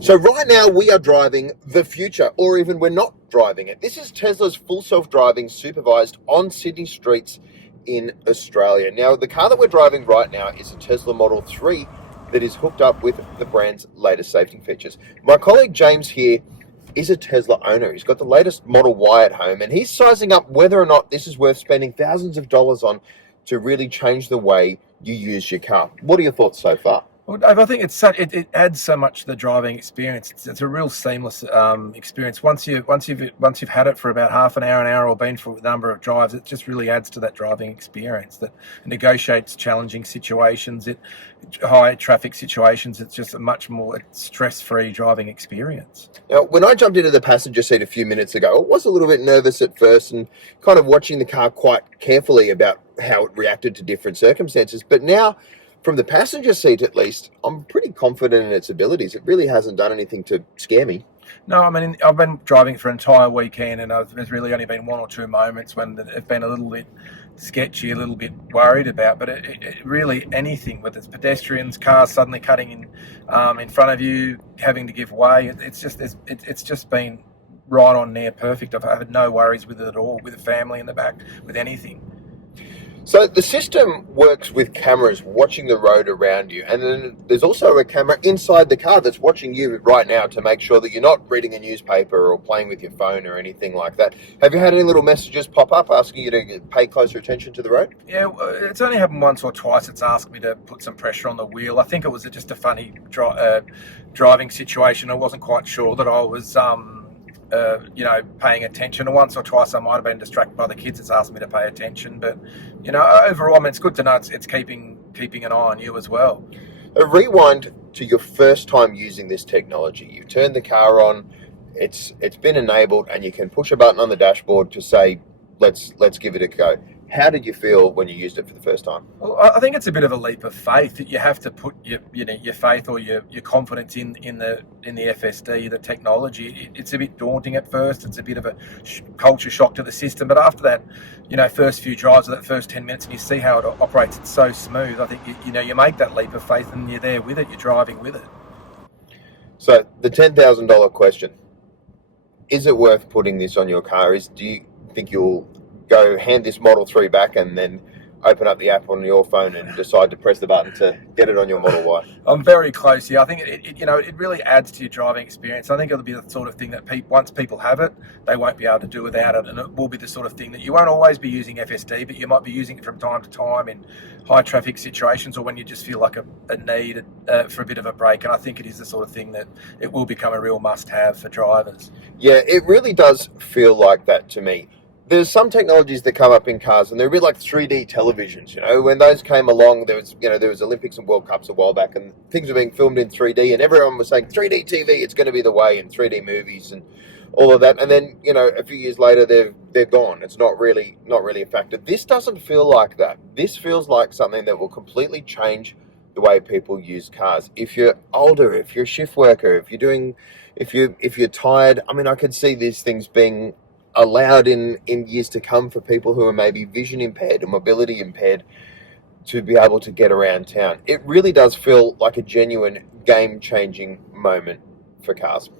So right now we are driving the future, or even we're not driving it. This is Tesla's full self-driving Supervised on Sydney streets in Australia. Now, the car that we're driving right now is a Tesla Model 3 that is hooked up with the brand's latest safety features. My colleague James here is a Tesla owner. He's got the latest Model Y at home, and he's sizing up whether or not this is worth spending thousands of dollars on to really change the way you use your car. What are your thoughts so far? Well, Dave, I think it adds so much to the driving experience. It's a real seamless experience. Once you've had it for about half an hour, or been for a number of drives, it just really adds to that driving experience. That negotiates challenging situations, high traffic situations. It's just a much more stress-free driving experience. Now, when I jumped into the passenger seat a few minutes ago, I was a little bit nervous at first and kind of watching the car quite carefully about how it reacted to different circumstances. But now, from the passenger seat at least, I'm pretty confident in its abilities. It really hasn't done anything to scare me. No, I mean, I've been driving for an entire weekend, and there's really only been one or two moments when it's been a little bit sketchy, a little bit worried about. But it really, anything, whether it's pedestrians, cars suddenly cutting in front of you, having to give way, it's just been right on near perfect. I've had no worries with it at all, with the family in the back, with anything. So the system works with cameras watching the road around you, and then there's also a camera inside the car that's watching you right now to make sure that you're not reading a newspaper or playing with your phone or anything like that. Have you had any little messages pop up asking you to pay closer attention to the road? Yeah, it's only happened once or twice. It's asked me to put some pressure on the wheel. I think it was just a funny driving situation. I wasn't quite sure that I was paying attention. And once or twice I might have been distracted by the kids. It's asked me to pay attention. But, overall, I mean, it's good to know it's keeping an eye on you as well. A rewind to your first time using this technology. You've turned the car on, it's been enabled, and you can push a button on the dashboard to say, let's give it a go. How did you feel when you used it for the first time? Well, I think it's a bit of a leap of faith that you have to put your faith or your confidence in the FSD, the technology. It's a bit daunting at first. It's a bit of a culture shock to the system. But after that, first few drives of that first 10 minutes, and you see how it operates, it's so smooth. I think you make that leap of faith, and you're there with it. You're driving with it. So the $10,000 question: is it worth putting this on your car? Do you think you'll go hand this Model 3 back and then open up the app on your phone and decide to press the button to get it on your Model Y? I'm very close here. I think it really adds to your driving experience. I think it'll be the sort of thing that once people have it, they won't be able to do without it, and it will be the sort of thing that you won't always be using FSD, but you might be using it from time to time in high traffic situations or when you just feel like a need for a bit of a break. And I think it is the sort of thing that it will become a real must-have for drivers. Yeah, it really does feel like that to me. There's some technologies that come up in cars, and they're a bit like 3D televisions. When those came along, there was Olympics and World Cups a while back, and things were being filmed in 3D, and everyone was saying 3D TV, it's going to be the way, and 3D movies and all of that. And then a few years later, they're gone. It's not really a factor. This doesn't feel like that. This feels like something that will completely change the way people use cars. If you're older, if you're a shift worker, if you're tired, I mean, I could see these things being allowed in years to come for people who are maybe vision impaired or mobility impaired to be able to get around town. It really does feel like a genuine game-changing moment for cars.